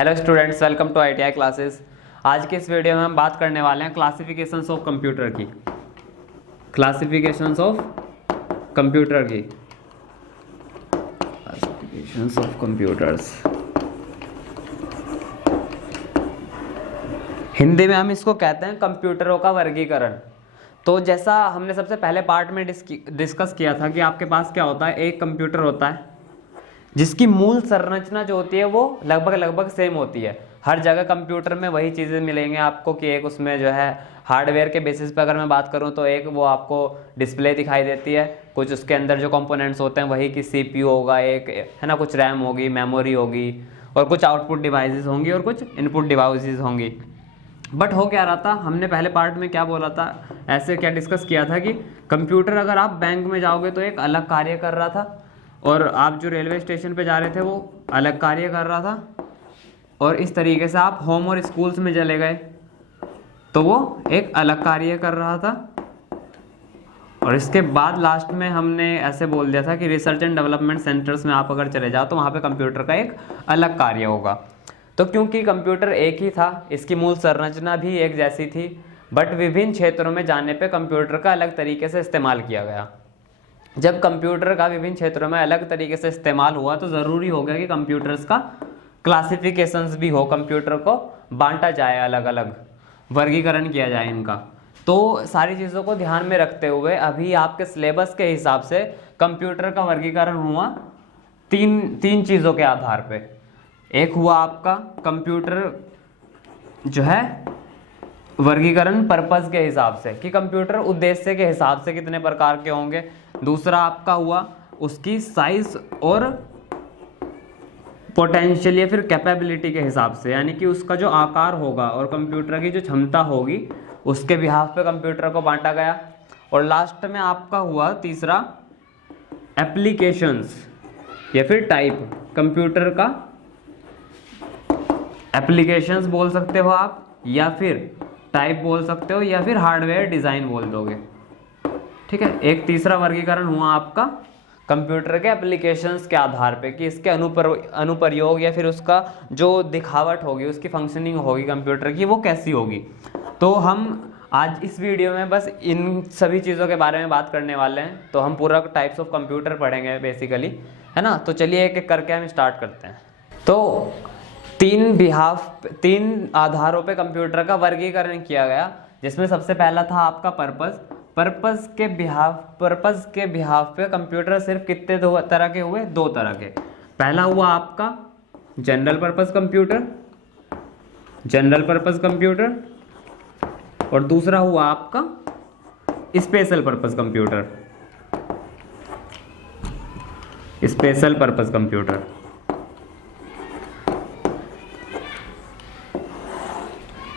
Hello students, welcome to ITI classes. आज के इस वीडियो में हम बात करने वाले हैं क्लासिफिकेशंस ऑफ कंप्यूटर की। क्लासिफिकेशंस ऑफ कंप्यूटर की क्लासिफिकेशंस ऑफ कंप्यूटर्स, हिंदी में हम इसको कहते हैं कंप्यूटरों का वर्गीकरण। तो जैसा हमने सबसे पहले पार्ट में डिस्कस किया था कि आपके पास क्या होता है, एक कंप्यूटर होता है जिसकी मूल संरचना जो होती है वो लगभग सेम होती है। हर जगह कंप्यूटर में वही चीज़ें मिलेंगे आपको कि एक उसमें जो है हार्डवेयर के बेसिस पे अगर मैं बात करूं तो एक वो आपको डिस्प्ले दिखाई देती है, कुछ उसके अंदर जो कंपोनेंट्स होते हैं वही कि CPU होगा, एक है ना, कुछ रैम होगी, मेमोरी होगी और कुछ आउटपुट डिवाइसेस होंगी और कुछ इनपुट डिवाइसेस होंगी। बट हो क्या रहा था, हमने पहले पार्ट में क्या बोला था, ऐसे क्या डिस्कस किया था कि कंप्यूटर अगर आप बैंक में जाओगे तो एक अलग कार्य कर रहा था और आप जो रेलवे स्टेशन पे जा रहे थे वो अलग कार्य कर रहा था, और इस तरीके से आप होम और स्कूल्स में चले गए तो वो एक अलग कार्य कर रहा था। और इसके बाद लास्ट में हमने ऐसे बोल दिया था कि रिसर्च एंड डेवलपमेंट सेंटर्स में आप अगर चले जाओ तो वहाँ पे कंप्यूटर का एक अलग कार्य होगा। तो क्योंकि कंप्यूटर एक ही था, इसकी मूल संरचना भी एक जैसी थी, बट विभिन्न क्षेत्रों में जाने पे कंप्यूटर का अलग तरीके से इस्तेमाल किया गया। जब कंप्यूटर का विभिन्न क्षेत्रों में अलग तरीके से इस्तेमाल हुआ तो ज़रूरी हो गया कि कंप्यूटर्स का क्लासिफिकेशंस भी हो, कंप्यूटर को बांटा जाए, अलग अलग वर्गीकरण किया जाए इनका। तो सारी चीज़ों को ध्यान में रखते हुए अभी आपके सिलेबस के हिसाब से कंप्यूटर का वर्गीकरण हुआ तीन चीज़ों के आधार पे। एक हुआ आपका कंप्यूटर जो है वर्गीकरण पर्पस के हिसाब से कि कंप्यूटर उद्देश्य के हिसाब से कितने प्रकार के होंगे। दूसरा आपका हुआ उसकी साइज और पोटेंशियल या फिर कैपेबिलिटी के हिसाब से, यानी कि उसका जो आकार होगा और कंप्यूटर की जो क्षमता होगी उसके बिहाफ पे कंप्यूटर को बांटा गया। और लास्ट में आपका हुआ तीसरा एप्लीकेशंस या फिर टाइप। कंप्यूटर का एप्लीकेशंस बोल सकते हो आप, या फिर टाइप बोल सकते हो, या फिर हार्डवेयर डिज़ाइन बोल दोगे। ठीक है, एक तीसरा वर्गीकरण हुआ आपका कंप्यूटर के एप्लीकेशंस के आधार पे कि इसके अनुप्रयोग या फिर उसका जो दिखावट होगी, उसकी फंक्शनिंग होगी कंप्यूटर की, वो कैसी होगी। तो हम आज इस वीडियो में बस इन सभी चीज़ों के बारे में बात करने वाले हैं। तो हम पूरा टाइप्स ऑफ कंप्यूटर पढ़ेंगे बेसिकली, है ना। तो चलिए एक एक करके हम स्टार्ट करते हैं। तो तीन आधारों पे कंप्यूटर का वर्गीकरण किया गया, जिसमें सबसे पहला था आपका पर्पस के बिहाफ पे कंप्यूटर सिर्फ कितने तरह के हुए, दो तरह के। पहला हुआ आपका जनरल पर्पस कंप्यूटर और दूसरा हुआ आपका स्पेशल पर्पस कंप्यूटर।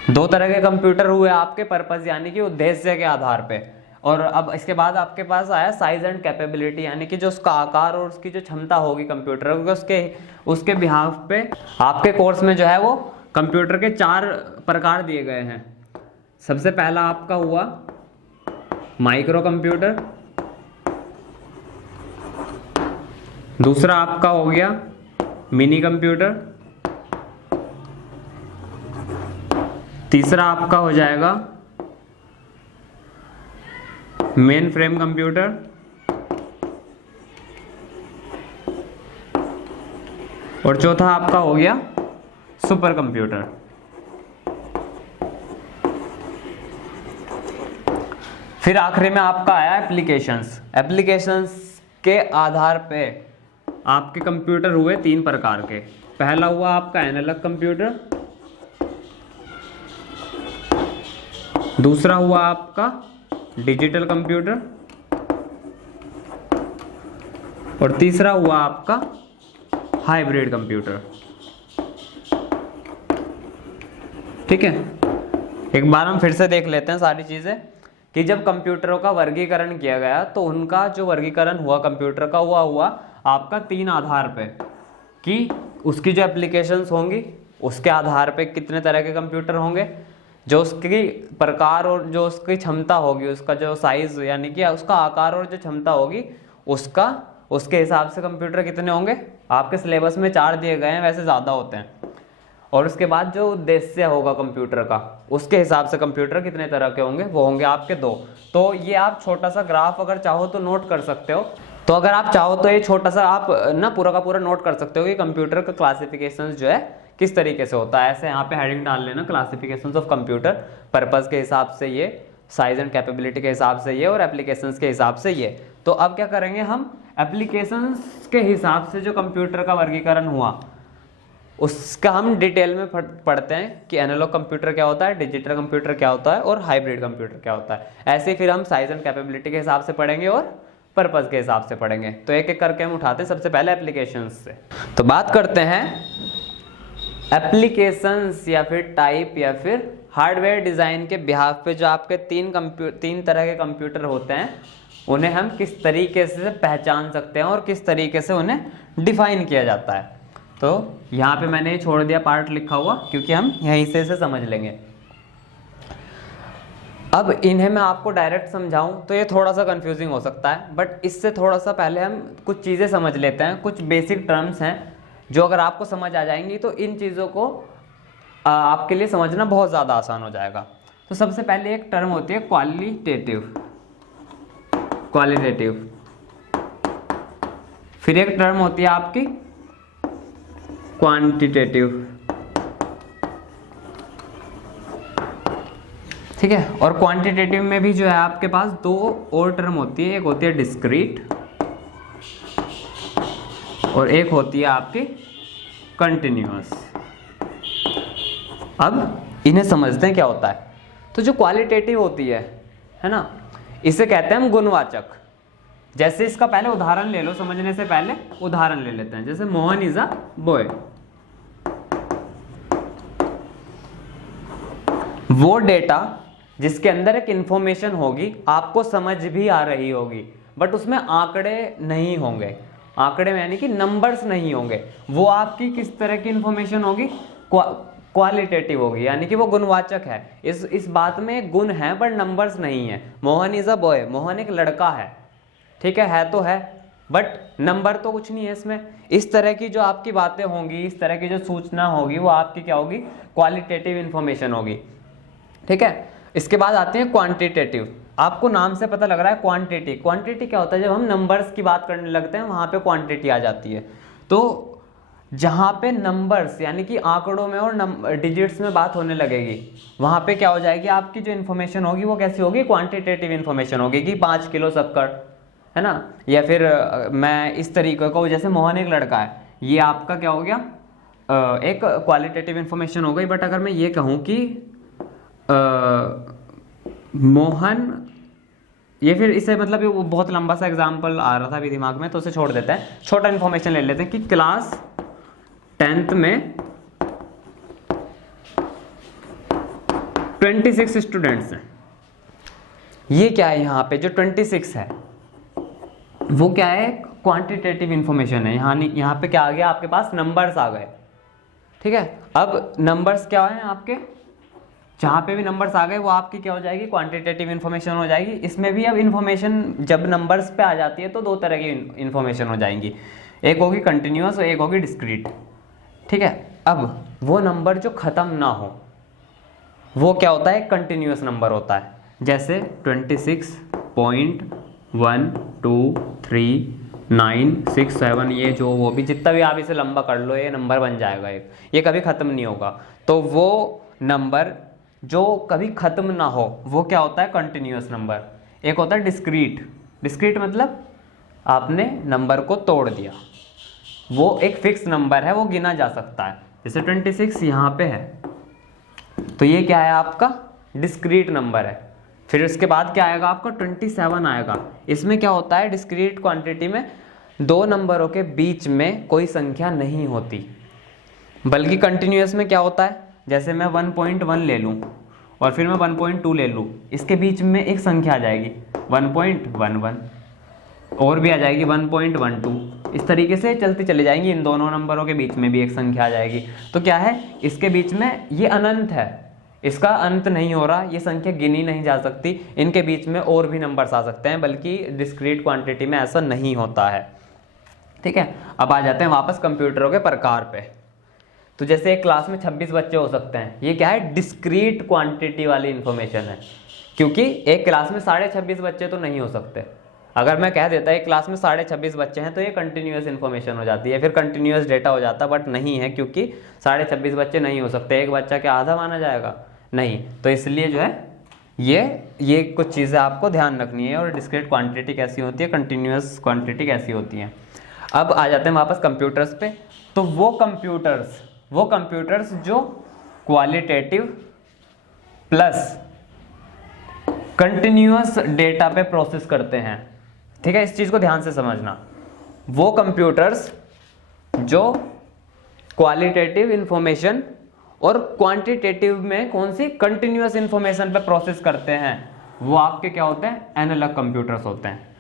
दो तरह के कंप्यूटर हुए आपके पर्पस यानी कि उद्देश्य के आधार पे। और अब इसके बाद आपके पास आया साइज एंड कैपेबिलिटी, यानी कि जो उसका आकार और उसकी जो क्षमता होगी कंप्यूटर उसके बिहाफ पे आपके कोर्स में जो है वो कंप्यूटर के 4 प्रकार दिए गए हैं। सबसे पहला आपका हुआ माइक्रो कंप्यूटर, दूसरा आपका हो गया मिनी कंप्यूटर, तीसरा आपका हो जाएगा मेन फ्रेम कंप्यूटर, और चौथा आपका हो गया सुपर कंप्यूटर। फिर आखिरी में आपका आया एप्लीकेशंस के आधार पे आपके कंप्यूटर हुए 3 प्रकार के। पहला हुआ आपका एनालॉग कंप्यूटर, दूसरा हुआ आपका डिजिटल कंप्यूटर और तीसरा हुआ आपका हाइब्रिड कंप्यूटर। ठीक है, एक बार हम फिर से देख लेते हैं सारी चीजें कि जब कंप्यूटरों का वर्गीकरण किया गया तो उनका जो वर्गीकरण हुआ कंप्यूटर का हुआ आपका 3 आधार पे कि उसकी जो एप्लीकेशंस होंगी उसके आधार पे कितने तरह के कंप्यूटर होंगे, जो उसकी प्रकार और जो उसकी क्षमता होगी, उसका जो साइज यानी कि उसका आकार और जो क्षमता होगी उसके हिसाब से कंप्यूटर कितने होंगे। आपके सिलेबस में 4 दिए गए हैं, वैसे ज़्यादा होते हैं। और उसके बाद जो उद्देश्य होगा कंप्यूटर का, उसके हिसाब से कंप्यूटर कितने तरह के होंगे, वो होंगे आपके 2। तो ये आप छोटा सा ग्राफ अगर चाहो तो नोट कर सकते हो। तो अगर आप चाहो तो ये छोटा सा आप ना पूरा का पूरा नोट कर सकते हो कि कंप्यूटर का क्लासिफिकेशन जो है किस तरीके से होता है। ऐसे यहाँ पे हेडिंग डाल लेना, क्लासिफिकेशंस ऑफ कंप्यूटर, पर्पस के हिसाब से ये, साइज एंड कैपेबिलिटी के हिसाब से ये, और एप्लीकेशंस के हिसाब से ये। तो अब क्या करेंगे हम, एप्लीकेशंस के हिसाब से जो कंप्यूटर का वर्गीकरण हुआ उसका हम डिटेल में पढ़ते हैं कि एनालॉग कंप्यूटर क्या होता है, डिजिटल कंप्यूटर क्या होता है और हाइब्रिड कंप्यूटर क्या होता है। ऐसे ही फिर हम साइज एंड कैपेबिलिटी के हिसाब से पढ़ेंगे और पर्पस के हिसाब से पढ़ेंगे। तो एक एक करके हम उठाते हैं सबसे पहले एप्लीकेशंस से। तो बात करते हैं एप्लीकेशंस या फिर टाइप या फिर हार्डवेयर डिज़ाइन के बिहाफ पे जो आपके तीन तरह के कंप्यूटर होते हैं, उन्हें हम किस तरीके से पहचान सकते हैं और किस तरीके से उन्हें डिफाइन किया जाता है। तो यहाँ पे मैंने छोड़ दिया पार्ट लिखा हुआ क्योंकि हम यहीं से इसे समझ लेंगे। अब इन्हें मैं आपको डायरेक्ट समझाऊं तो ये थोड़ा सा कंफ्यूजिंग हो सकता है, बट इससे थोड़ा सा पहले हम कुछ चीज़ें समझ लेते हैं। कुछ बेसिक टर्म्स हैं जो अगर आपको समझ आ जाएंगी तो इन चीज़ों को आपके लिए समझना बहुत ज़्यादा आसान हो जाएगा। तो सबसे पहले एक टर्म होती है क्वालिटेटिव, फिर एक टर्म होती है आपकी क्वांटिटेटिव, ठीक है। और क्वांटिटेटिव में भी जो है आपके पास 2 और टर्म होती है, एक होती है डिस्क्रीट और एक होती है आपकी कंटिन्यूअस। अब इन्हें समझते हैं क्या होता है। तो जो क्वालिटेटिव होती है ना, इसे कहते हैं हम गुणवाचक। जैसे इसका पहले उदाहरण ले लो, समझने से पहले उदाहरण ले लेते हैं। जैसे मोहन इज अ बॉय, वो डेटा जिसके अंदर एक इंफॉर्मेशन होगी, आपको समझ भी आ रही होगी, बट उसमें आंकड़े नहीं होंगे। आंकड़े में यानी कि नंबर्स नहीं होंगे। वो आपकी किस तरह की इंफॉर्मेशन होगी, क्वालिटेटिव होगी, यानी कि वो गुणवाचक है। इस बात में गुण है पर नंबर्स नहीं है। Mohan is a boy, Mohan एक लड़का है, ठीक है तो है, बट नंबर तो कुछ नहीं है इसमें। इस तरह की जो आपकी बातें होंगी, इस तरह की जो सूचना होगी, वो आपकी क्या होगी, क्वालिटेटिव इंफॉर्मेशन होगी, ठीक है। इसके बाद आते हैं क्वांटिटेटिव। आपको नाम से पता लग रहा है क्वांटिटी। क्वांटिटी क्या होता है, जब हम नंबर्स की बात करने लगते हैं वहां पे क्वांटिटी आ जाती है। तो जहां पे नंबर्स यानी कि आंकड़ों में और डिजिट्स में बात होने लगेगी, वहां पे क्या हो जाएगी, आपकी जो इन्फॉर्मेशन होगी वो कैसी होगी, क्वांटिटेटिव इन्फॉर्मेशन होगी कि 5 किलो शक्कर, है ना। या फिर मैं इस तरीके को, जैसे मोहन एक लड़का है, ये आपका क्या हो गया, एक क्वालिटेटिव इंफॉर्मेशन हो गई। बट अगर मैं ये कहूँ कि मोहन, ये फिर इसे मतलब ये बहुत लंबा सा एग्जाम्पल आ रहा था अभी दिमाग में, तो उसे छोड़ देते हैं। छोटा इन्फॉर्मेशन ले लेते हैं कि क्लास 10th में 26 स्टूडेंट्स हैं। ये क्या है, यहाँ पे जो 26 है वो क्या है, क्वांटिटेटिव इंफॉर्मेशन है। यहाँ पे क्या आ गया, आपके पास नंबर्स आ गए, ठीक है। अब नंबर्स क्या है आपके, जहाँ पे भी नंबर्स आ गए वो आपकी क्या हो जाएगी, क्वांटिटेटिव इन्फॉर्मेशन हो जाएगी। इसमें भी अब इन्फॉर्मेशन जब नंबर्स पे आ जाती है तो 2 तरह की इन्फॉर्मेशन हो जाएंगी, एक होगी कंटिन्यूअस और एक होगी डिस्क्रीट, ठीक है। अब वो नंबर जो ख़त्म ना हो वो क्या होता है, कंटिन्यूअस नंबर होता है। जैसे 26.12396 ये जो वो भी जितना भी आप इसे लंबा कर लो, ये नंबर बन जाएगा एक, ये कभी ख़त्म नहीं होगा। तो वो नंबर जो कभी ख़त्म ना हो वो क्या होता है, कंटिन्यूअस नंबर। एक होता है डिस्क्रीट। डिस्क्रीट मतलब आपने नंबर को तोड़ दिया, वो एक फिक्स नंबर है, वो गिना जा सकता है। जैसे 26 यहाँ पे है तो ये क्या है, आपका डिस्क्रीट नंबर है। फिर उसके बाद क्या आएगा, आपका 27 आएगा। इसमें क्या होता है, डिस्क्रीट क्वांटिटी में 2 नंबरों के बीच में कोई संख्या नहीं होती, बल्कि कंटिन्यूअस में क्या होता है, जैसे मैं 1.1 ले लूँ और फिर मैं 1.2 ले लूँ, इसके बीच में एक संख्या आ जाएगी 1.11 और भी आ जाएगी 1.12। इस तरीके से चलती चली जाएंगी, इन दोनों नंबरों के बीच में भी एक संख्या आ जाएगी। तो क्या है, इसके बीच में ये अनंत है, इसका अंत नहीं हो रहा, ये संख्या गिनी नहीं जा सकती, इनके बीच में और भी नंबर्स आ सकते हैं, बल्कि डिस्क्रीट क्वांटिटी में ऐसा नहीं होता है, ठीक है। अब आ जाते हैं वापस कंप्यूटरों के प्रकार पे। तो जैसे एक क्लास में 26 बच्चे हो सकते हैं, ये क्या है, डिस्क्रीट क्वांटिटी वाली इंफॉर्मेशन है, क्योंकि एक क्लास में 26.5 बच्चे तो नहीं हो सकते। अगर मैं कह देता एक क्लास में 26.5 बच्चे हैं तो ये कंटिन्यूस इन्फॉर्मेशन हो जाती है, फिर कंटिन्यूस डेटा हो जाता, बट नहीं है, क्योंकि 26.5 बच्चे नहीं हो सकते। एक बच्चा क्या आधा माना जाएगा, नहीं। तो इसलिए जो है ये कुछ चीज़ें आपको ध्यान रखनी है। और डिस्क्रीट क्वांटिटी कैसी होती है, कंटिन्यूस क्वांटिटी कैसी होती है। अब आ जाते हैं वापस कंप्यूटर्स पे। तो वो कंप्यूटर्स जो क्वालिटेटिव प्लस कंटिन्यूअस डेटा पे प्रोसेस करते हैं, ठीक है, इस चीज़ को ध्यान से समझना। वो कंप्यूटर्स जो क्वालिटेटिव इंफॉर्मेशन और क्वांटिटेटिव में कौन सी, कंटिन्यूअस इंफॉर्मेशन पे प्रोसेस करते हैं, वो आपके क्या होते हैं, एनालॉग कंप्यूटर्स होते हैं।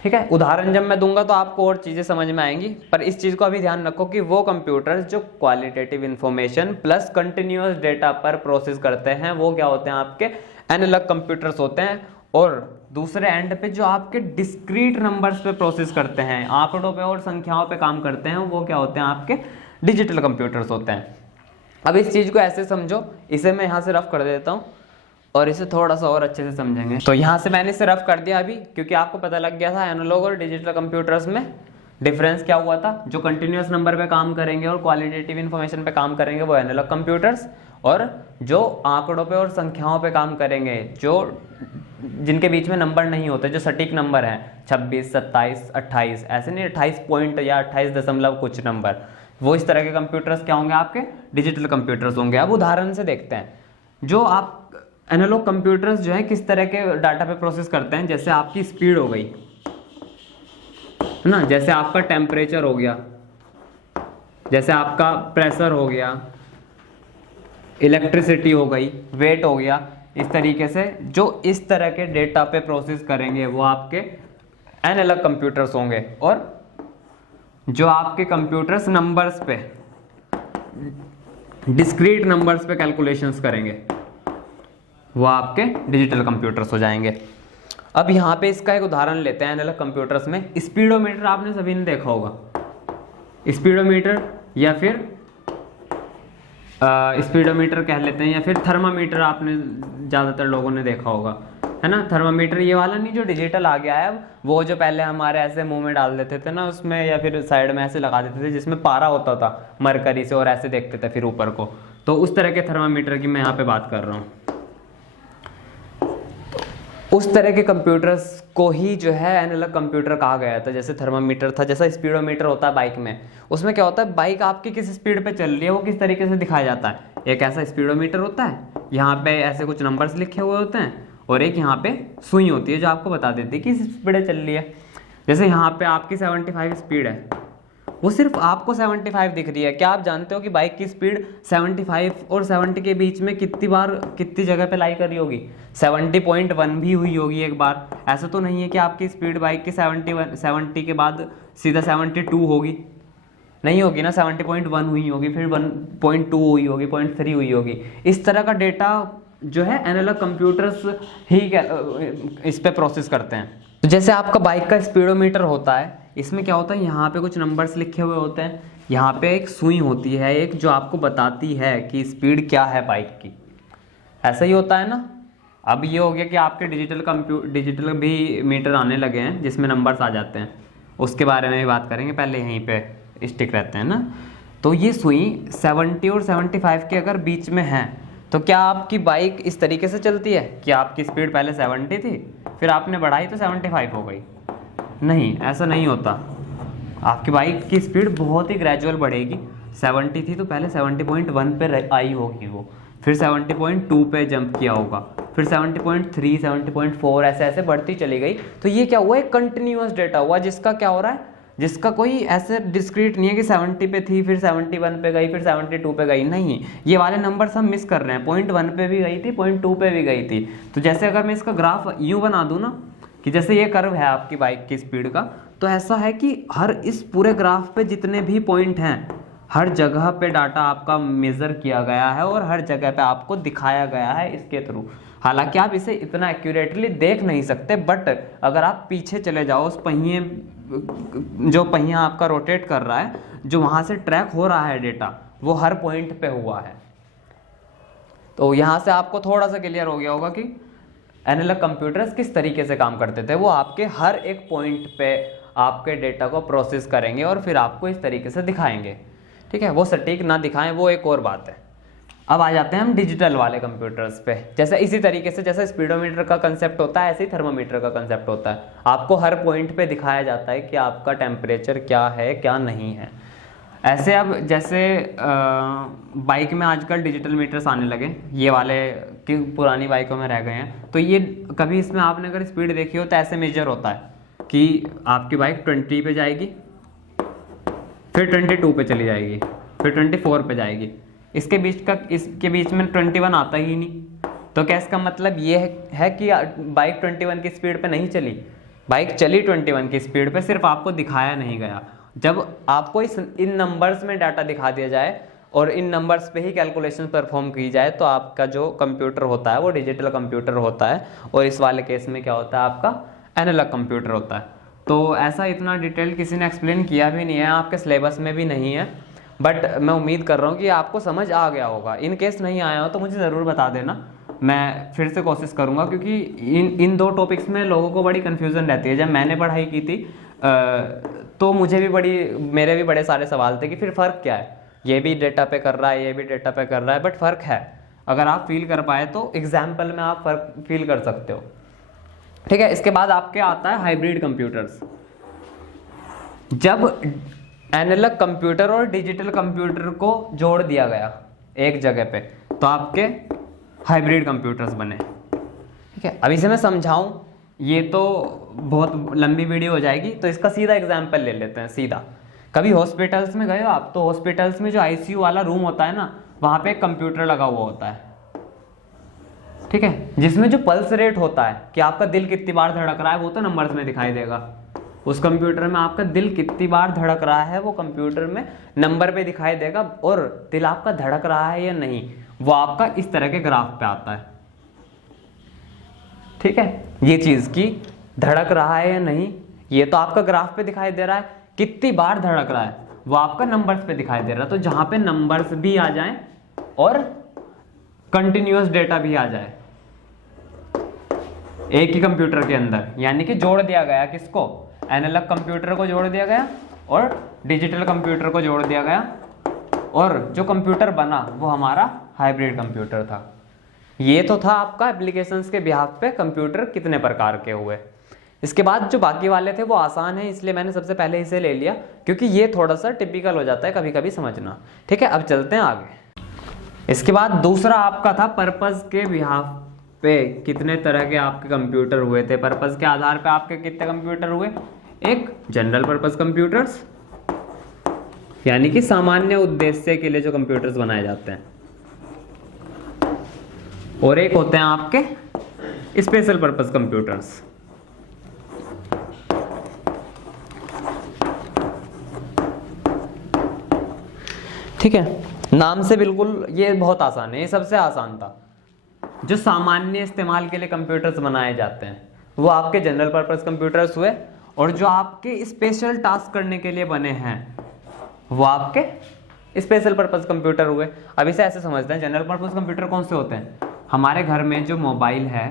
ठीक है, उदाहरण जब मैं दूंगा तो आपको और चीज़ें समझ में आएंगी, पर इस चीज़ को अभी ध्यान रखो कि वो कंप्यूटर्स जो qualitative information plus continuous data पर प्रोसेस करते हैं वो क्या होते हैं, आपके एनालॉग कंप्यूटर्स होते हैं। और दूसरे एंड पे जो आपके डिस्क्रीट नंबर्स पे प्रोसेस करते हैं, आंकड़ों पे और संख्याओं पे काम करते हैं, वो क्या होते हैं, आपके डिजिटल कंप्यूटर्स होते हैं। अब इस चीज़ को ऐसे समझो, इसे मैं यहाँ से रफ कर देता हूँ और इसे थोड़ा सा और अच्छे से समझेंगे। तो यहाँ से मैंने इसे रफ कर दिया अभी, क्योंकि आपको पता लग गया था एनालॉग और डिजिटल कंप्यूटर्स में डिफरेंस क्या हुआ था। जो कंटिन्यूअस नंबर पे काम करेंगे और क्वालिटेटिव इंफॉर्मेशन पे काम करेंगे वो एनालॉग कंप्यूटर्स, और जो आंकड़ों पे और संख्याओं पे काम करेंगे, जो जिनके बीच में नंबर नहीं होते, जो सटीक नंबर हैं 26, 27, 28, ऐसे नहीं 28 पॉइंट या 28 दशमलव कुछ नंबर, वो इस तरह के कंप्यूटर्स क्या होंगे, आपके डिजिटल कंप्यूटर्स होंगे। अब उदाहरण से देखते हैं, जो आप एनालॉग कंप्यूटर्स जो है किस तरह के डाटा पे प्रोसेस करते हैं। जैसे आपकी स्पीड हो गई है ना, जैसे आपका टेम्परेचर हो गया, जैसे आपका प्रेशर हो गया, इलेक्ट्रिसिटी हो गई, वेट हो गया, इस तरीके से जो इस तरह के डेटा पे प्रोसेस करेंगे वो आपके एनालॉग कंप्यूटर्स होंगे। और जो आपके कंप्यूटर्स नंबर्स पे, डिस्क्रीट नंबर्स पे कैलकुलेशंस करेंगे वो आपके डिजिटल कंप्यूटर्स हो जाएंगे। अब यहाँ पे इसका एक उदाहरण लेते हैं एनालॉग कंप्यूटर्स में। स्पीडोमीटर आपने सभी ने देखा होगा, स्पीडोमीटर या फिर स्पीडोमीटर कह लेते हैं, या फिर थर्मामीटर आपने ज़्यादातर लोगों ने देखा होगा, है ना। थर्मामीटर ये वाला नहीं जो डिजिटल आ गया है अब, वो जो पहले हमारे ऐसे मुंह में डाल देते थे ना उसमें, या फिर साइड में ऐसे लगा देते थे जिसमें पारा होता था मरकरी से और ऐसे देखते थे फिर ऊपर को, तो उस तरह के थर्मामीटर की मैं यहाँ पे बात कर रहा हूँ। उस तरह के कंप्यूटर्स को ही जो है एनालॉग कंप्यूटर कहा गया था। जैसे थर्मामीटर था, जैसा स्पीडोमीटर होता है बाइक में, उसमें क्या होता है, बाइक आपकी किस स्पीड पे चल रही है वो किस तरीके से दिखाया जाता है। एक ऐसा स्पीडोमीटर होता है, यहाँ पे ऐसे कुछ नंबर्स लिखे हुए होते हैं, और एक यहाँ पे सुई होती है जो आपको बता देती है किस स्पीड चल रही है। जैसे यहाँ पे आपकी 75 स्पीड है, वो सिर्फ आपको 75 दिख रही है। क्या आप जानते हो कि बाइक की स्पीड 75 और 70 के बीच में कितनी बार कितनी जगह पे लाई करी होगी, 70.1 भी हुई होगी एक बार। ऐसा तो नहीं है कि आपकी स्पीड बाइक की 70 के बाद सीधा 72 होगी, नहीं होगी ना, 70.1 हुई होगी, फिर 1.2 हुई होगी, 0.3 हुई होगी। इस तरह का डेटा जो है एनालॉग कंप्यूटर्स ही इस पे प्रोसेस करते हैं। तो जैसे आपका बाइक का स्पीडोमीटर होता है, इसमें क्या होता है, यहाँ पे कुछ नंबर्स लिखे हुए होते हैं, यहाँ पे एक सुई होती है एक जो आपको बताती है कि स्पीड क्या है बाइक की। ऐसा ही होता है ना। अब ये हो गया कि आपके डिजिटल भी मीटर आने लगे हैं जिसमें नंबर्स आ जाते हैं, उसके बारे में भी बात करेंगे, पहले यहीं पे स्टिक रहते हैं ना। तो ये सुई 70 और 75 के अगर बीच में है तो क्या आपकी बाइक इस तरीके से चलती है कि आपकी स्पीड पहले 70 थी, फिर आपने बढ़ाई तो 75 हो गई? नहीं, ऐसा नहीं होता। आपकी बाइक की स्पीड बहुत ही ग्रेजुअल बढ़ेगी। 70 थी तो पहले 70.1 पे आई होगी वो, फिर 70.2 पे जंप किया होगा, फिर 70.3, 70.4 ऐसे ऐसे बढ़ती चली गई। तो ये क्या हुआ, एक कंटिन्यूअस डेटा हुआ जिसका क्या हो रहा है, जिसका कोई ऐसे डिस्क्रीट नहीं है कि 70 पे थी फिर 71 पे गई फिर 72 पे गई। नहीं, ये वाले नंबर्स हम मिस कर रहे हैं। 0.1 पे भी गई थी, 0.2 पे भी गई थी। तो जैसे अगर मैं इसका ग्राफ यूँ बना दूँ ना, कि जैसे ये कर्व है आपकी बाइक की स्पीड का, तो ऐसा है कि हर इस पूरे ग्राफ पे जितने भी पॉइंट हैं, हर जगह पे डाटा आपका मेज़र किया गया है और हर जगह पे आपको दिखाया गया है इसके थ्रू। हालांकि आप इसे इतना एक्यूरेटली देख नहीं सकते, बट अगर आप पीछे चले जाओ उस पहिए, जो पहिया आपका रोटेट कर रहा है, जो वहाँ से ट्रैक हो रहा है डेटा, वो हर पॉइंट पे हुआ है। तो यहाँ से आपको थोड़ा सा क्लियर हो गया होगा कि एनालॉग कंप्यूटर्स किस तरीके से काम करते थे। वो आपके हर एक पॉइंट पे आपके डेटा को प्रोसेस करेंगे और फिर आपको इस तरीके से दिखाएंगे, ठीक है। वो सटीक ना दिखाएं वो एक और बात है। अब आ जाते हैं हम डिजिटल वाले कंप्यूटर्स पे। जैसे इसी तरीके से जैसे स्पीडोमीटर का कंसेप्ट होता है, ऐसे ही थर्मोमीटर का कंसेप्ट होता है। आपको हर पॉइंट पे दिखाया जाता है कि आपका टेम्परेचर क्या है क्या नहीं है। ऐसे अब जैसे बाइक में आजकल डिजिटल मीटर्स आने लगे, ये वाले कि पुरानी बाइकों में रह गए हैं। तो ये कभी इसमें आपने अगर स्पीड देखी हो तो ऐसे मेजर होता है कि आपकी बाइक 20 पे जाएगी, फिर 22 पे चली जाएगी, फिर 24 पे जाएगी। इसके बीच में 21 आता ही नहीं। तो क्या इसका मतलब ये है कि बाइक 21 की स्पीड पे नहीं चली, बाइक चली 21 की स्पीड पे, सिर्फ आपको दिखाया नहीं गया। जब आपको इन नंबर्स में डाटा दिखा दिया जाए और इन नंबर्स पे ही कैलकुलेशन परफॉर्म की जाए तो आपका जो कंप्यूटर होता है वो डिजिटल कंप्यूटर होता है, और इस वाले केस में क्या होता है आपका एनालॉग कंप्यूटर होता है। तो ऐसा इतना डिटेल किसी ने एक्सप्लेन किया भी नहीं है, आपके सिलेबस में भी नहीं है, बट मैं उम्मीद कर रहा हूँ कि आपको समझ आ गया होगा। इन केस नहीं आया हो तो मुझे ज़रूर बता देना, मैं फिर से कोशिश करूँगा, क्योंकि इन दो टॉपिक्स में लोगों को बड़ी कन्फ्यूज़न रहती है। जब मैंने पढ़ाई की थी तो मेरे भी बड़े सारे सवाल थे कि फिर फ़र्क क्या है, ये भी डेटा पे कर रहा है, ये भी डेटा पे कर रहा है, बट फ़र्क है। अगर आप फील कर पाए तो एग्जाम्पल में आप फ़र्क फील कर सकते हो, ठीक है। इसके बाद आपके आता है हाइब्रिड कंप्यूटर्स। जब एनालॉग कंप्यूटर और डिजिटल कंप्यूटर को जोड़ दिया गया एक जगह पे तो आपके हाइब्रिड कंप्यूटर्स बने, ठीक है। अभी से मैं समझाऊं ये तो बहुत लंबी वीडियो हो जाएगी, तो इसका सीधा एग्जाम्पल ले लेते हैं। सीधा कभी हॉस्पिटल्स में गए हो आप, तो हॉस्पिटल्स में जो आईसीयू वाला रूम होता है ना, वहाँ पे एक कंप्यूटर लगा हुआ होता है, ठीक है, जिसमें जो पल्स रेट होता है कि आपका दिल कितनी बार धड़क रहा है वो तो नंबर्स में दिखाई देगा। उस कंप्यूटर में आपका दिल कितनी बार धड़क रहा है वो कंप्यूटर में नंबर पे दिखाई देगा, और दिल आपका धड़क रहा है या नहीं वो आपका इस तरह के ग्राफ पे आता है, ठीक है। ये चीज़ की धड़क रहा है या नहीं ये तो आपका ग्राफ पे दिखाई दे रहा है, कितनी बार धड़क रहा है वो आपका नंबर्स पे दिखाई दे रहा है। तो जहां पे नंबर्स भी आ जाएं और कंटिन्यूअस डेटा भी आ जाए एक ही कंप्यूटर के अंदर, यानी कि जोड़ दिया गया किसको, एनालॉग कंप्यूटर को जोड़ दिया गया और डिजिटल कंप्यूटर को जोड़ दिया गया, और जो कंप्यूटर बना वो हमारा हाइब्रिड कंप्यूटर था। ये तो था आपका एप्लीकेशंस के बिहाफ पे कंप्यूटर कितने प्रकार के हुए। इसके बाद जो बाकी वाले थे वो आसान है, इसलिए मैंने सबसे पहले इसे ले लिया, क्योंकि ये थोड़ा सा टिपिकल हो जाता है कभी कभी समझना, ठीक है। अब चलते हैं आगे। इसके बाद दूसरा आपका था पर्पस के बिहाफ पे कितने तरह के आपके कंप्यूटर हुए थे। पर्पस के आधार पे आपके कितने कंप्यूटर हुए, एक जनरल पर्पस कंप्यूटर्स, यानी कि सामान्य उद्देश्य के लिए जो कंप्यूटर्स बनाए जाते हैं, और एक होते हैं आपके स्पेशल पर्पस कंप्यूटर्स। ठीक है, नाम से बिल्कुल ये बहुत आसान है, ये सबसे आसान था। जो सामान्य इस्तेमाल के लिए कंप्यूटर्स बनाए जाते हैं वो आपके जनरल पर्पस कंप्यूटर्स हुए, और जो आपके स्पेशल टास्क करने के लिए बने हैं वो आपके स्पेशल पर्पस कंप्यूटर हुए। अब इसे ऐसे समझते हैं, जनरल पर्पस कंप्यूटर कौन से होते हैं, हमारे घर में जो मोबाइल है,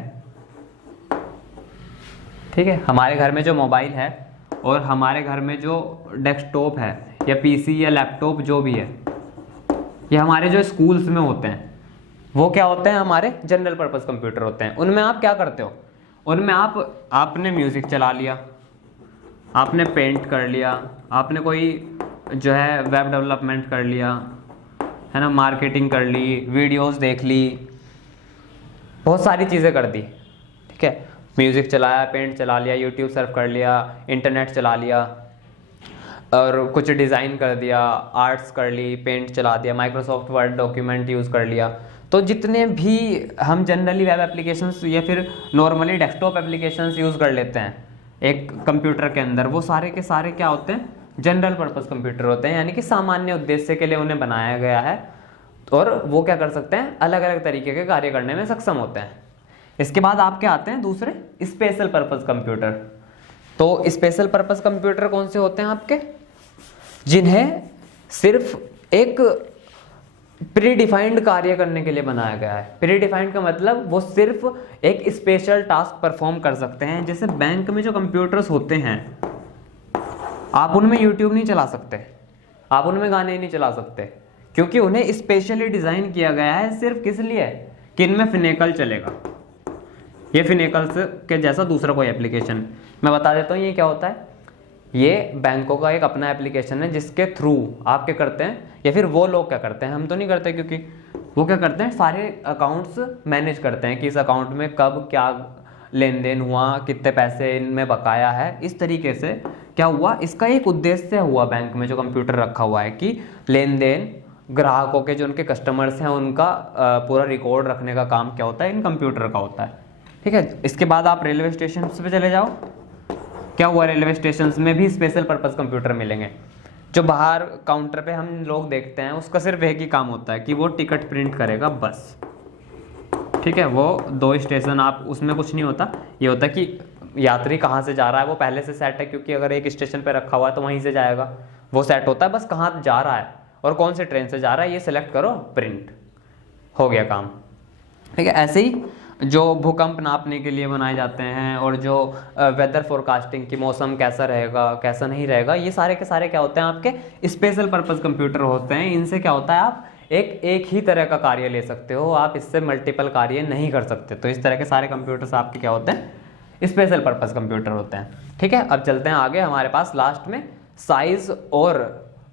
ठीक है, हमारे घर में जो मोबाइल है और हमारे घर में जो डेस्कटॉप है या पीसी या लैपटॉप जो भी है, ये हमारे जो स्कूल्स में होते हैं वो क्या होते हैं, हमारे जनरल पर्पस कंप्यूटर होते हैं। उनमें आप क्या करते हो, उनमें आपने म्यूज़िक चला लिया, आपने पेंट कर लिया, आपने कोई जो है वेब डेवलपमेंट कर लिया, है ना, मार्केटिंग कर ली, वीडियोस देख ली, बहुत सारी चीज़ें कर दी, ठीक है। म्यूज़िक चलाया, पेंट चला लिया, यूट्यूब सर्फ कर लिया, इंटरनेट चला लिया, और कुछ डिज़ाइन कर दिया, आर्ट्स कर ली, पेंट चला दिया, माइक्रोसॉफ्ट वर्ड डॉक्यूमेंट यूज़ कर लिया। तो जितने भी हम जनरली वेब एप्लीकेशंस या फिर नॉर्मली डेस्कटॉप एप्लीकेशंस यूज़ कर लेते हैं एक कंप्यूटर के अंदर, वो सारे के सारे क्या होते हैं, जनरल पर्पस कंप्यूटर होते हैं, यानी कि सामान्य उद्देश्य के लिए उन्हें बनाया गया है, और वो क्या कर सकते हैं, अलग अलग तरीके के कार्य करने में सक्षम होते हैं। इसके बाद आपके आते हैं दूसरे स्पेशल पर्पस कंप्यूटर। तो स्पेशल पर्पस कंप्यूटर कौन से होते हैं आपके, जिन्हें सिर्फ एक प्री डिफाइंड कार्य करने के लिए बनाया गया है। प्री डिफाइंड का मतलब वो सिर्फ एक स्पेशल टास्क परफॉर्म कर सकते हैं। जैसे बैंक में जो कंप्यूटर्स होते हैं, आप उनमें यूट्यूब नहीं चला सकते, आप उनमें गाने नहीं चला सकते, क्योंकि उन्हें स्पेशली डिज़ाइन किया गया है सिर्फ किस लिए कि इनमें फिनेकल चलेगा। ये फिनेकल्स के जैसा दूसरा कोई एप्लीकेशन मैं बता देता हूँ। ये क्या होता है, ये बैंकों का एक अपना एप्लीकेशन है जिसके थ्रू आप क्या करते हैं, या फिर वो लोग क्या करते हैं, हम तो नहीं करते, क्योंकि वो क्या करते हैं सारे अकाउंट्स मैनेज करते हैं कि इस अकाउंट में कब क्या लेन देन हुआ, कितने पैसे इनमें बकाया है। इस तरीके से क्या हुआ, इसका एक उद्देश्य हुआ बैंक में जो कंप्यूटर रखा हुआ है कि लेन देन, ग्राहकों के जो उनके कस्टमर्स हैं उनका पूरा रिकॉर्ड रखने का काम क्या होता है, इन कंप्यूटर का होता है। ठीक है, इसके बाद आप रेलवे स्टेशन पे चले जाओ, क्या हुआ, रेलवे स्टेशन में भी स्पेशल पर्पस कंप्यूटर मिलेंगे। जो बाहर काउंटर पे हम लोग देखते हैं उसका सिर्फ एक ही काम होता है कि वो टिकट प्रिंट करेगा बस। ठीक है, वो 2 स्टेशन, आप उसमें कुछ नहीं होता। ये होता है कि यात्री कहाँ से जा रहा है वो पहले से सेट है, क्योंकि अगर एक स्टेशन पे रखा हुआ है तो वहीं से जाएगा, वो सेट होता है। बस कहाँ जा रहा है और कौन से ट्रेन से जा रहा है ये सिलेक्ट करो, प्रिंट हो गया काम। ठीक है, ऐसे ही जो भूकंप नापने के लिए बनाए जाते हैं और जो वेदर फोरकास्टिंग की मौसम कैसा रहेगा कैसा नहीं रहेगा, ये सारे के सारे क्या होते हैं आपके स्पेशल पर्पस कंप्यूटर होते हैं। इनसे क्या होता है, आप एक ही तरह का कार्य ले सकते हो, आप इससे मल्टीपल कार्य नहीं कर सकते। तो इस तरह के सारे कंप्यूटर्स आपके क्या होते हैं, स्पेशल पर्पस कंप्यूटर होते हैं। ठीक है, अब चलते हैं आगे। हमारे पास लास्ट में साइज और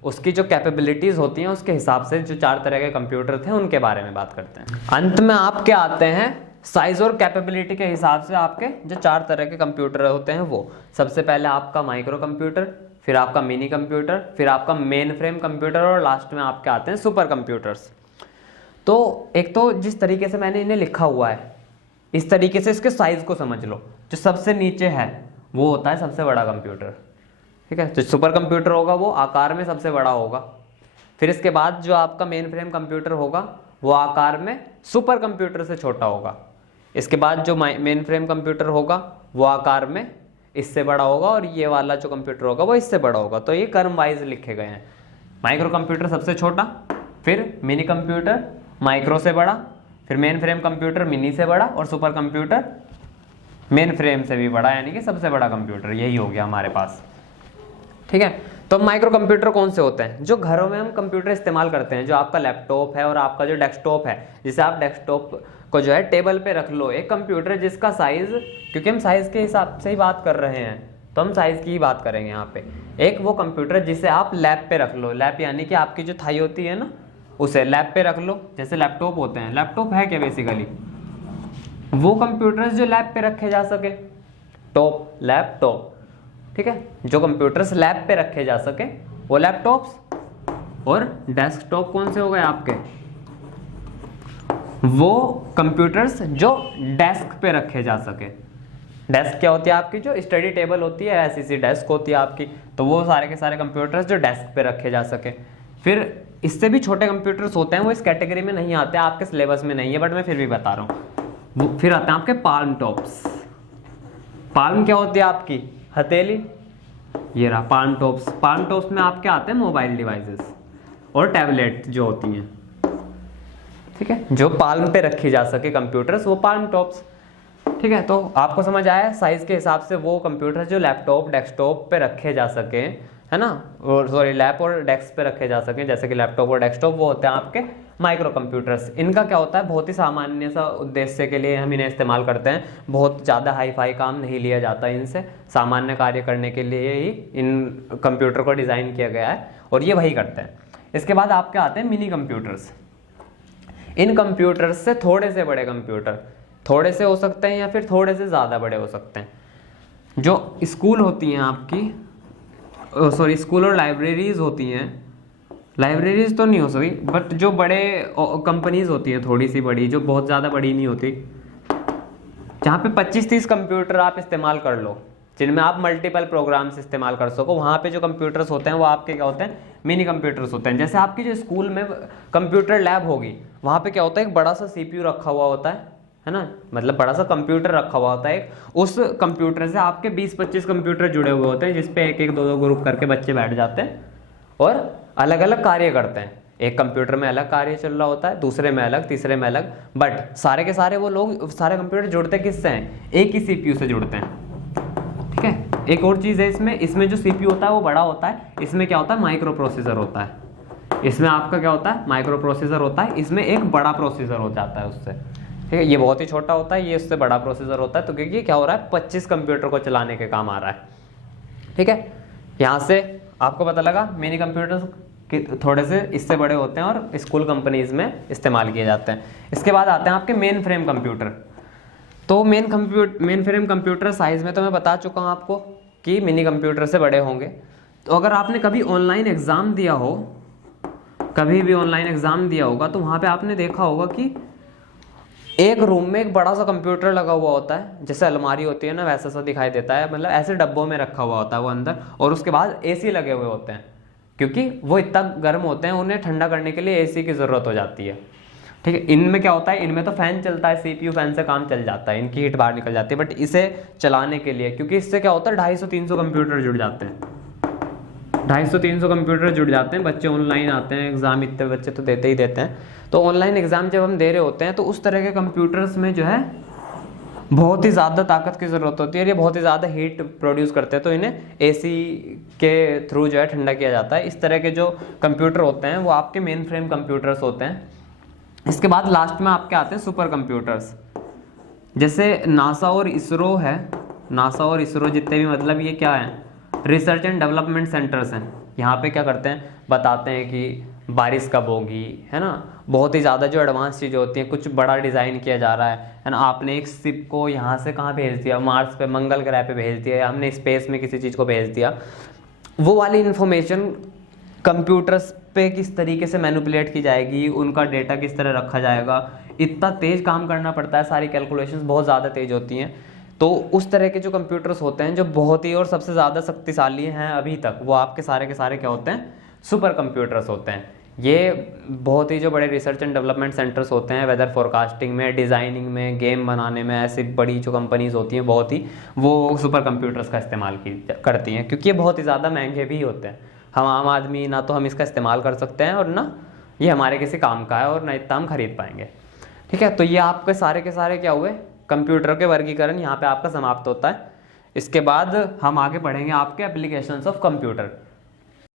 उसकी जो कैपेबिलिटीज होती हैं उसके हिसाब से जो 4 तरह के कंप्यूटर थे उनके बारे में बात करते हैं। अंत में आप क्या आते हैं, साइज और कैपेबिलिटी के हिसाब से आपके जो 4 तरह के कंप्यूटर होते हैं वो, सबसे पहले आपका माइक्रो कंप्यूटर, फिर आपका मिनी कंप्यूटर, फिर आपका मेन फ्रेम कंप्यूटर और लास्ट में आपके आते हैं सुपर कंप्यूटर्स। तो एक तो जिस तरीके से मैंने इन्हें लिखा हुआ है इस तरीके से इसके साइज को समझ लो। जो सबसे नीचे है वो होता है सबसे बड़ा कंप्यूटर। ठीक है, जो सुपर कंप्यूटर होगा वो आकार में सबसे बड़ा होगा। फिर इसके बाद जो आपका मेन फ्रेम कंप्यूटर होगा वो आकार में सुपर कंप्यूटर से छोटा होगा। इसके बाद जो मेन फ्रेम कंप्यूटर होगा वो आकार में इससे बड़ा होगा और ये वाला जो कंप्यूटर होगा वो इससे बड़ा होगा। तो ये क्रम वाइज लिखे गए हैं। माइक्रो कंप्यूटर सबसे छोटा, फिर मिनी कंप्यूटर माइक्रो से बड़ा, फिर मेन फ्रेम कंप्यूटर मिनी से बड़ा और सुपर कंप्यूटर मेन फ्रेम से भी बड़ा, यानी कि सबसे बड़ा कंप्यूटर। यही हो गया हमारे पास। ठीक है, तो माइक्रो कंप्यूटर कौन से होते हैं, जो घरों में हम कंप्यूटर इस्तेमाल करते हैं, जो आपका लैपटॉप है और आपका जो डेस्कटॉप है, जिसे आप डेस्कटॉप को जो है टेबल पे रख लो। एक कंप्यूटर जिसका साइज, क्योंकि हम साइज के हिसाब से ही बात कर रहे हैं तो हम साइज की ही बात करेंगे यहाँ पे। एक वो कंप्यूटर जिसे आप लैप पे रख लो, लैप यानी कि आपकी जो थाई होती है ना उसे लैप पे रख लो। जैसे लैपटॉप होते हैं, लैपटॉप है क्या बेसिकली, वो कंप्यूटर्स जो लैप पे रखे जा सके, टॉप लैपटॉप। ठीक है, जो कंप्यूटर्स लैप पे रखे जा सके वो लैपटॉप्स। और डेस्कटॉप कौन से हो गए आपके, वो कंप्यूटर्स जो डेस्क पे रखे जा सके। डेस्क क्या होती है आपकी, जो स्टडी टेबल होती है, ऐसी सी डेस्क होती है आपकी। तो वो सारे के सारे कंप्यूटर्स जो डेस्क पे रखे जा सके। फिर इससे भी छोटे कंप्यूटर्स होते हैं, वो इस कैटेगरी में नहीं आते, आपके सिलेबस में नहीं है, बट मैं फिर भी बता रहा हूँ। फिर आते हैं आपके पाल्म टॉप्स। पाल्म क्या होती है आपकी, हथेली। ये रहा पाल्म टॉप्स। पाल्म टॉप्स में आपके आते हैं मोबाइल डिवाइसेस और टैबलेट जो होती हैं। ठीक है, जो पाल्म पे रखी जा सके कंप्यूटर्स, वो पाल्म टॉप्स। ठीक है, तो आपको समझ आया साइज के हिसाब से वो कंप्यूटर जो लैपटॉप डेस्कटॉप पे रखे जा सके, है ना, और सॉरी लैप और डेस्क पे रखे जा सके, जैसे कि लैपटॉप और डेस्कटॉप, वो होते हैं आपके माइक्रो कंप्यूटर्स। इनका क्या होता है, बहुत ही सामान्य सा उद्देश्य के लिए हम इन्हें इस्तेमाल करते हैं। बहुत ज़्यादा हाई फाई काम नहीं लिया जाता इनसे, सामान्य कार्य करने के लिए ही इन कंप्यूटर को डिज़ाइन किया गया है और ये वही करते हैं। इसके बाद आपके आते हैं मिनी कंप्यूटर्स। इन कंप्यूटर्स से थोड़े से बड़े कंप्यूटर, थोड़े से हो सकते हैं या फिर थोड़े से ज़्यादा बड़े हो सकते हैं। जो स्कूल होती हैं आपकी, सॉरी स्कूल और लाइब्रेरीज होती हैं, लाइब्रेरीज तो नहीं हो सकती, बट जो बड़े कंपनीज होती हैं थोड़ी सी बड़ी, जो बहुत ज़्यादा बड़ी नहीं होती, जहाँ पे 25-30 कंप्यूटर आप इस्तेमाल कर लो, जिनमें आप मल्टीपल प्रोग्राम्स इस्तेमाल कर सको, वहाँ पे जो कंप्यूटर्स होते हैं वो आपके क्या होते हैं, मिनी कंप्यूटर्स होते हैं। जैसे आपकी जो स्कूल में कंप्यूटर लैब होगी, वहाँ पे क्या होता है, एक बड़ा सा CPU रखा हुआ होता है ना, मतलब बड़ा सा कंप्यूटर रखा हुआ होता है। उस कंप्यूटर से आपके 20-25 कंप्यूटर जुड़े हुए होते हैं, जिसपे 1-1, 2-2 ग्रुप करके बच्चे बैठ जाते हैं और अलग अलग कार्य करते हैं। एक कंप्यूटर में अलग कार्य चल रहा होता है, दूसरे में अलग, तीसरे में अलग, बट सारे के सारे वो लोग, सारे कंप्यूटर जुड़ते किससे हैं? एक ही CPU से जुड़ते हैं। ठीक है, एक और चीज़ है इसमें जो CPU होता है वो बड़ा होता है, इसमें क्या होता है? माइक्रो प्रोसेसर होता है। इसमें आपका क्या होता है? माइक्रो प्रोसेसर होता है, इसमें एक बड़ा प्रोसेसर हो जाता है उससे। ठीक है, ये बहुत ही छोटा होता है, ये उससे बड़ा प्रोसेसर होता है। तो क्योंकि क्या हो रहा है? 25 कंप्यूटर को चलाने के काम आ रहा है। ठीक है, यहाँ से आपको पता लगा मिनी कंप्यूटर थोड़े से इससे बड़े होते हैं और स्कूल कंपनीज में इस्तेमाल किए जाते हैं। इसके बाद आते हैं आपके मेन फ्रेम कंप्यूटर। तो मेन फ्रेम कंप्यूटर साइज में तो मैं बता चुका हूँ आपको कि मिनी कंप्यूटर से बड़े होंगे। तो अगर आपने कभी ऑनलाइन एग्ज़ाम दिया हो, कभी भी ऑनलाइन एग्ज़ाम दिया होगा, तो वहाँ पे आपने देखा होगा कि एक रूम में एक बड़ा सा कंप्यूटर लगा हुआ होता है, जैसे अलमारी होती है ना वैसा सा दिखाई देता है, मतलब ऐसे डब्बों में रखा हुआ होता है वो अंदर, और उसके बाद AC लगे हुए होते हैं, क्योंकि वो इतना गर्म होते हैं, उन्हें ठंडा करने के लिए AC की ज़रूरत हो जाती है। ठीक है, इनमें क्या होता है? इनमें तो फैन चलता है, CPU फैन से काम चल जाता है, इनकी हीट बाहर निकल जाती है, बट इसे चलाने के लिए, क्योंकि इससे क्या होता है? 250-300 कंप्यूटर जुड़ जाते हैं, 250-300 कंप्यूटर जुड़ जाते हैं। बच्चे ऑनलाइन आते हैं एग्ज़ाम, इतने बच्चे तो देते ही देते हैं। तो ऑनलाइन एग्ज़ाम जब हम दे रहे होते हैं तो उस तरह के कंप्यूटर्स में जो है बहुत ही ज़्यादा ताकत की ज़रूरत होती है, और ये बहुत ही ज़्यादा हीट प्रोड्यूस करते हैं, तो इन्हें AC के थ्रू जो है ठंडा किया जाता है। इस तरह के जो कंप्यूटर होते हैं वो आपके मेन फ्रेम कंप्यूटर्स होते हैं। इसके बाद लास्ट में आपके आते हैं सुपर कंप्यूटर्स। जैसे नासा और इसरो है, नासा और इसरो जितने भी, मतलब ये क्या है? रिसर्च एंड डेवलपमेंट सेंटर्स हैं। यहाँ पे क्या करते हैं? बताते हैं कि बारिश कब होगी, है ना, बहुत ही ज़्यादा जो एडवांस चीज़ें होती हैं, कुछ बड़ा डिज़ाइन किया जा रहा है ना। आपने एक शिप को यहाँ से कहाँ भेज दिया? मार्स पे, मंगल ग्रह पे भेज दिया, या हमने स्पेस में किसी चीज़ को भेज दिया, वो वाली इन्फॉर्मेशन कंप्यूटर्स पे किस तरीके से मैनिपुलेट की जाएगी, उनका डेटा किस तरह रखा जाएगा, इतना तेज़ काम करना पड़ता है, सारी कैलकुलेशंस बहुत ज़्यादा तेज़ होती हैं। तो उस तरह के जो कंप्यूटर्स होते हैं जो बहुत ही और सबसे ज़्यादा शक्तिशाली हैं अभी तक, वो आपके सारे के सारे क्या होते हैं? सुपर कंप्यूटर्स होते हैं। ये बहुत ही जो बड़े रिसर्च एंड डेवलपमेंट सेंटर्स होते हैं, वेदर फोरकास्टिंग में, डिज़ाइनिंग में, गेम बनाने में, ऐसी बड़ी जो कंपनीज होती हैं बहुत ही, वो सुपर कंप्यूटर्स का इस्तेमाल करती हैं, क्योंकि ये बहुत ही ज़्यादा महंगे भी होते हैं। हम आम आदमी ना तो हम इसका इस्तेमाल कर सकते हैं, और ना ये हमारे किसी काम का है, और ना इतना हम खरीद पाएंगे। ठीक है, तो ये आपके सारे के सारे क्या हुए? कंप्यूटर के वर्गीकरण यहाँ पे आपका समाप्त होता है। इसके बाद हम आगे पढ़ेंगे आपके एप्लीकेशंस ऑफ कंप्यूटर।